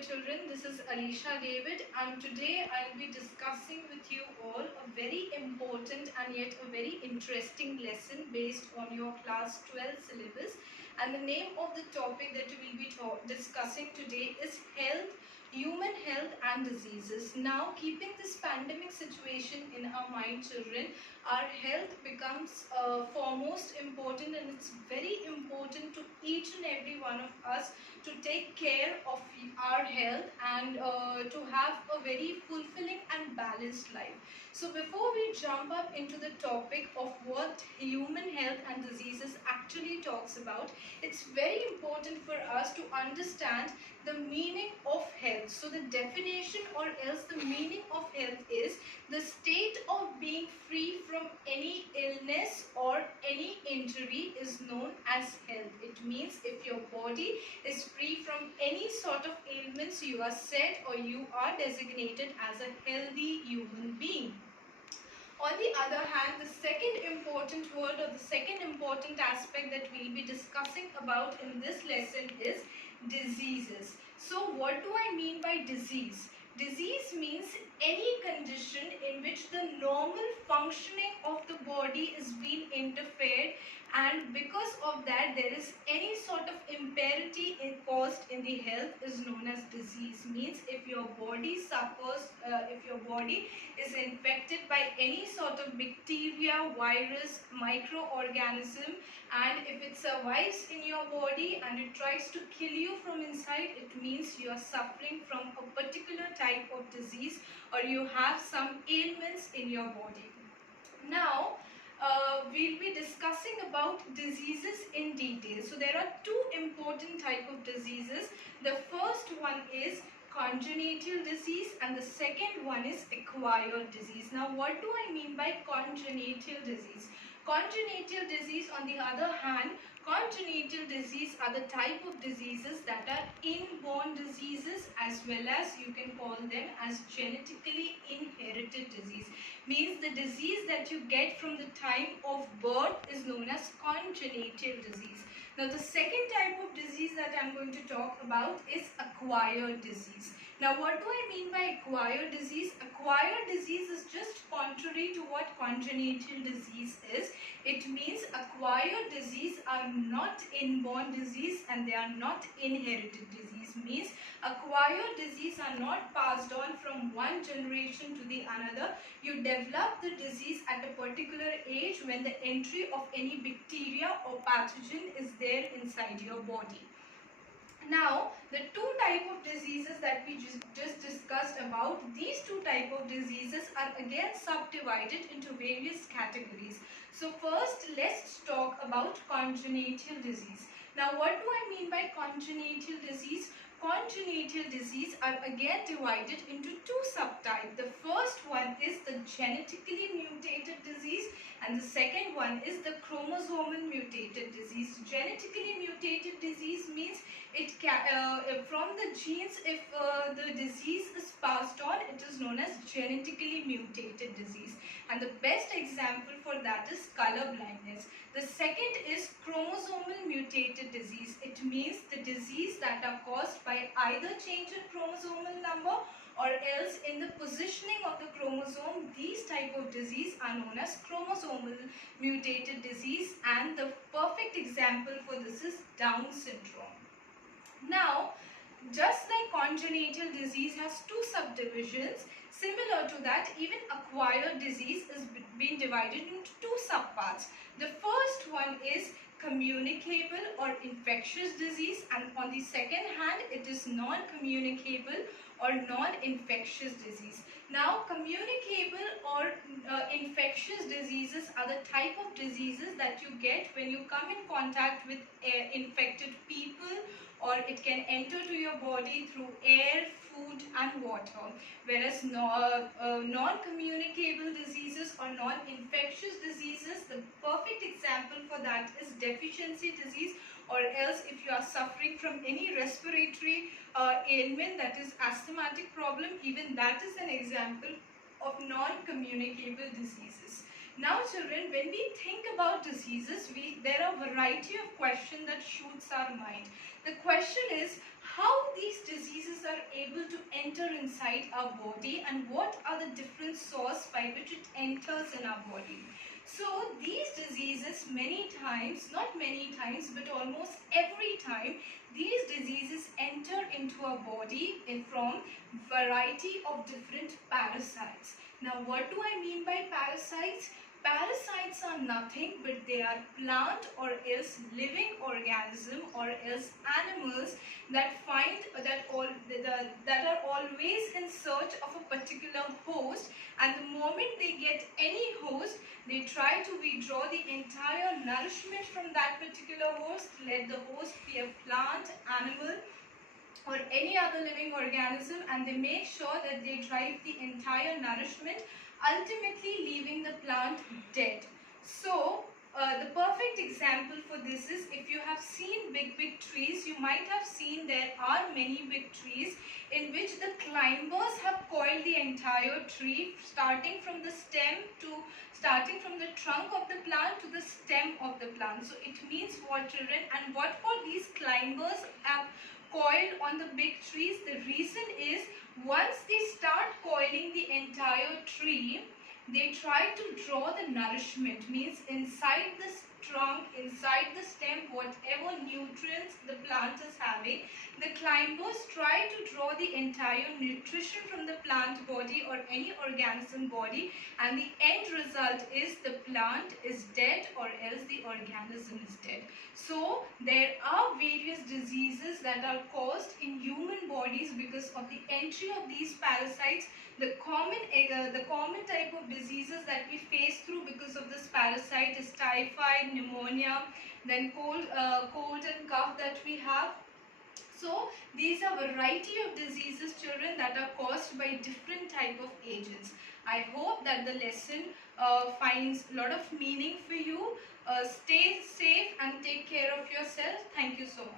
dear children, this is Alisha David and today I'll be discussing with you all a very important and yet a very interesting lesson based on your class 12 syllabus, and the name of the topic that we will be discussing today is health, human health and diseases. Now, keeping this pandemic situation in our mind, children, our health becomes foremost important, and it's very important to each and every one of us to take care of our health and to have a very fulfilling and balanced life. So before we jump up into the topic of what human health and diseases actually talks about, it's very important for us to understand the meaning of health. So the definition, or else the meaning of health, is the state of being free from any illness or any injury is known as health. It means if your body is free from any sort of ailments, you are said or you are designated as a healthy human being. On the other hand, the second important word or the second important aspect that we'll be discussing about in this lesson is diseases. So what do I mean by disease? Disease means any condition in which the normal functioning of the body is being interfered, and because of that there is any sort of impairity caused in the health is known as disease. Means if your body suffers, if your body is infected by any sort of bacteria, virus, microorganism, and if it survives in your body and it tries to kill you from inside, it means you are suffering from a particular type of disease or you have some ailments in your body. Now, we'll be discussing about diseases in detail. So there are two important type of diseases. The first one is congenital disease and the second one is acquired disease. Now what do I mean by congenital disease? Congenital disease, on the other hand, congenital disease are the type of diseases that are inborn diseases, as well as you can call them as genetically inherited disease. Means the disease that you get from the time of birth is known as congenital disease. Now the second type of disease that I am going to talk about is acquired disease. Now what do I mean by acquired disease? Acquired disease is just contrary to what congenital disease is. It means acquired disease are not inborn disease and they are not inherited disease. Means acquired disease are not passed on from one generation to the another. You develop the disease at a particular age when the entry of any bacteria or pathogen is there inside your body. Now, the two type of diseases that we just discussed about, these two type of diseases are again subdivided into various categories. So first, let's talk about congenital disease. Now, what do I mean by congenital disease? Congenital disease are again divided into two subtypes. The first one is the genetically mutated disease and the second one is the chromosomal mutated disease. Genetically mutated disease means it from the genes, if the disease is passed on, it is known as genetically mutated disease, and the best example for that is color blindness. The second is chromosomal mutated disease. It means the disease that are caused by either change in chromosomal number or else in the positioning of the chromosome. These type of disease are known as chromosomal mutated disease, and the perfect example for this is Down syndrome. Now, just like congenital disease has two subdivisions, similar to that, even acquired disease is being divided into two subparts. The first one is communicable or infectious disease, and on the second hand it is non-communicable or non-infectious disease. Now, communicable or infectious diseases are the type of diseases that you get when you come in contact with infected people, or it can enter to your body through air, food and water. Whereas non-communicable diseases or non-infectious diseases, the perfect example for that is deficiency disease, or else if you are suffering from any respiratory ailment, that is asthmatic problem, even that is an example of non-communicable diseases. Now children, when we think about diseases, there are a variety of questions that shoots our mind. The question is how these diseases are able to enter inside our body, and what are the different sources by which it enters in our body. So these diseases, many times, not many times, but almost every time, these diseases enter into our body from variety of different parasites. Now what do I mean by parasites? Parasites are nothing but they are plant or else living organism or else animals that that are always in search of a particular host, and the moment they get any host, they try to withdraw the entire nourishment from that particular host, let the host be a plant, animal or any other living organism, and they make sure that they drive the entire nourishment, ultimately leaving the plant dead. So the perfect example for this is, if you have seen big trees, you might have seen there are many big trees in which the climbers have coiled the entire tree, starting from the trunk of the plant to the stem of the plant. So it means what, children? And what for these climbers have coiled on the big trees? The reason is, once they start coiling the entire tree, they try to draw the nourishment, means inside the trunk, inside the stem, whatever nutrients the plant is having, the climbers try to draw the entire nutrition from the plant body or any organism body, and the end result is the plant is dead or else the organism is dead. So there are various diseases that are caused in human bodies because of the entry of these parasites. The common type of diseases that we face through because of this parasite is typhoid, pneumonia, then cold and cough that we have. So these are variety of diseases, children, that are caused by different type of agents. I hope that the lesson finds a lot of meaning for you. Stay safe and take care of yourself. Thank you so much.